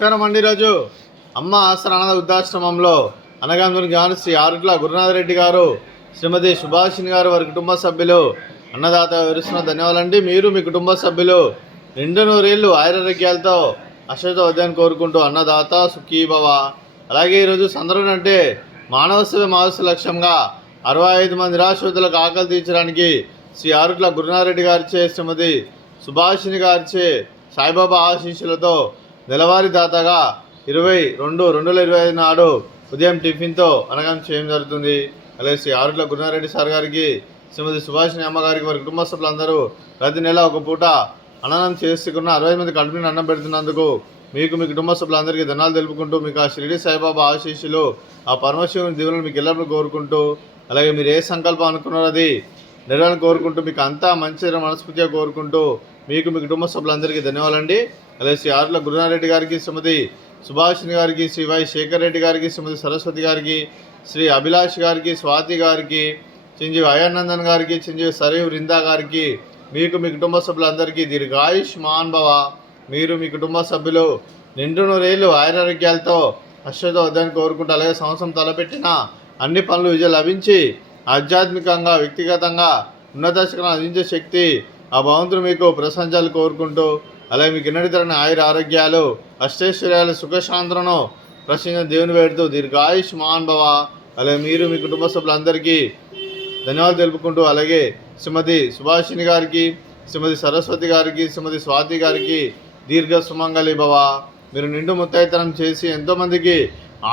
నమస్కారం అండి. ఈరోజు అమ్మ ఆసరా అనాథ వృద్ధాశ్రమంలో అనగాంధ్ర గాను శ్రీ ఆరుట్ల గురునాథ రెడ్డి గారు, శ్రీమతి సుభాషిణి గారు, వారి కుటుంబ సభ్యులు అన్నదాత వివరిస్తున్న ధన్యవాదాలండి. మీరు మీ కుటుంబ సభ్యులు నిండు నూరేళ్లు ఆయురారోగ్యాలతో అశ్వతో వద్దని కోరుకుంటూ అన్నదాత సుఖీభవ. అలాగే ఈరోజు సందర్భం అంటే మానవ సేవ మానవ లక్ష్యంగా 65 మంది నిరాశ్రితులకు ఆకలి తీర్చడానికి శ్రీ ఆరుట్ల గురునాథ రెడ్డి గారిచే, శ్రీమతి సుభాషిణి గారిచే సాయిబాబా ఆశీస్సులతో నెలవారీ దాతగా 22/2025 నాడు ఉదయం టిఫిన్తో అనగానే చేయడం జరుగుతుంది. అలాగే శ్రీ ఆరుట్ల గురునాథ రెడ్డి సార్ గారికి, శ్రీమతి సుభాషిణి అమ్మగారికి, వారి కుటుంబ సభ్యులందరూ ప్రతి నెల ఒక పూట అన్నం చేసుకున్న 60 మంది కడుపుని అన్నం పెడుతున్నందుకు మీకు మీ కుటుంబ సభ్యులందరికీ ధనాలు తెలుపుకుంటూ, మీకు ఆ షిరిడి సాయిబాబా ఆశీస్సులు, ఆ పరమశివుని దీవులను మీకు ఎల్లప్పుడూ కోరుకుంటూ, అలాగే మీరు ఏ సంకల్పం అనుకున్నారో అది నెరవేరని కోరుకుంటూ, మీకు అంతా మంచి మనస్ఫూర్తిగా కోరుకుంటూ మీకు మీ కుటుంబ సభ్యులందరికీ ధన్యవాదాలండి. అలాగే శ్రీ ఆరుట్ల గురునాథ రెడ్డి గారికి, శ్రీమతి సుభాషిణి గారికి, శ్రీ వై శేఖర్ రెడ్డి గారికి, శ్రీమతి సరస్వతి గారికి, శ్రీ అభిలాష్ గారికి, స్వాతి గారికి, చిరంజీవి అయానందన్ గారికి, చిరంజీవి సరీవ్ రిందా గారికి, మీకు మీ కుటుంబ సభ్యులందరికీ దీర్ఘాయుష్మాన్ భవ. మీరు మీ కుటుంబ సభ్యులు నిండు నూరేళ్లు ఆయురారోగ్యాలతో అశ్వతో వద్దని కోరుకుంటూ, అలాగే సంవత్సరం తలపెట్టిన అన్ని పనులు విజయం లభించి ఆధ్యాత్మికంగా వ్యక్తిగతంగా ఉన్నత శిఖరం అందించే శక్తి ఆ భగవంతుడు మీకు ప్రశంసలు కోరుకుంటూ, అలాగే మీకు ఎన్నడితరని ఆయుర ఆరోగ్యాలు, అష్టైశ్వర్యాలు, సుఖశాంతులను ప్రశ్నించిన దేవుని వేడుతూ దీర్ఘాయుష్మాన్ భవ. అలాగే మీరు మీ కుటుంబ సభ్యులందరికీ ధన్యవాదాలు తెలుపుకుంటూ, అలాగే శ్రీమతి సుభాషిణి గారికి, శ్రీమతి సరస్వతి గారికి, శ్రీమతి స్వాతి గారికి దీర్ఘ సుమంగళి భవ. మీరు నిండు ముత్తైతనం చేసి ఎంతోమందికి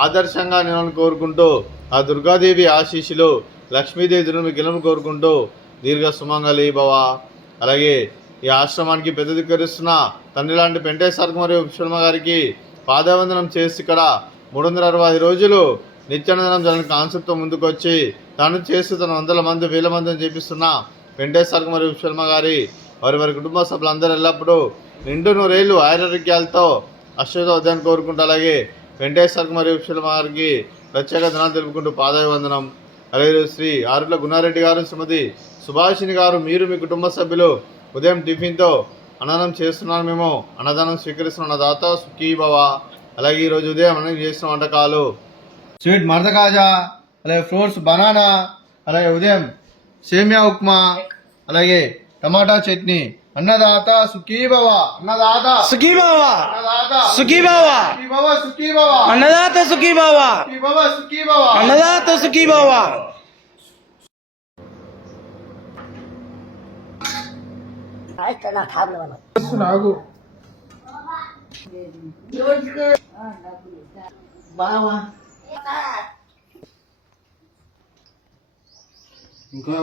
ఆదర్శంగా నిలవాలని కోరుకుంటూ, ఆ దుర్గాదేవి ఆశీస్సులు, లక్ష్మీదేవి దుర్గ మీకు గెలుపు కోరుకుంటూ దీర్ఘ సుమంగళి భవ. అలాగే ఈ ఆశ్రమానికి పెద్ద దిక్కరిస్తున్న తండ్రి లాంటి వెంకటేశ్వర మరియు విశ్వమ్మ గారికి పాదవందనం చేసి ఇక్కడ 365 రోజులు నిత్యానందనం జరగని కాన్సెప్ట్తో ముందుకొచ్చి తాను చేస్తూ తన 100 మంది 1000 మందిని చేపిస్తున్న వెంకటేశ్వర మరియు విశ్వమ్మ గారి వారి కుటుంబ సభ్యులందరూ ఎల్లప్పుడూ నిండు నూరేళ్లు ఆయురారోగ్యాలతో అశ్వతో వద్దని కోరుకుంటూ, అలాగే వెంకటేశ్వర మరియు విశ్వమ్మ గారికి ప్రత్యేక ధనాలు తెలుపుకుంటూ పాదాభివందనం. అలాగే శ్రీ ఆరుట్ల గురునాథరెడ్డి గారు, శ్రీమతి సుభాషిణి గారు, మీరు మీ కుటుంబ సభ్యులు ఉదయం టిఫిన్తో అన్నదానం చేస్తున్నాను. మేము అన్నదానం స్వీకరిస్తున్న దాత సుఖీభవ. అలాగే ఈరోజు ఉదయం అన్నం చేసిన వంటకాలు స్వీట్ మర్ద కాజా, అలాగే ఫ్రూట్స్ బనానా, అలాగే ఉదయం సేమియా ఉప్మా, అలాగే టమాటా చట్నీ. అన్నదాత సుఖీభవ. అన్నదాత సుఖీభవ. అన్నదాత సుఖీభవ. సుఖీభవ. అన్నదాత సుఖీభవ. సుఖీభవ. అన్నదాత సుఖీభవ. నాకు బావా ఇంకా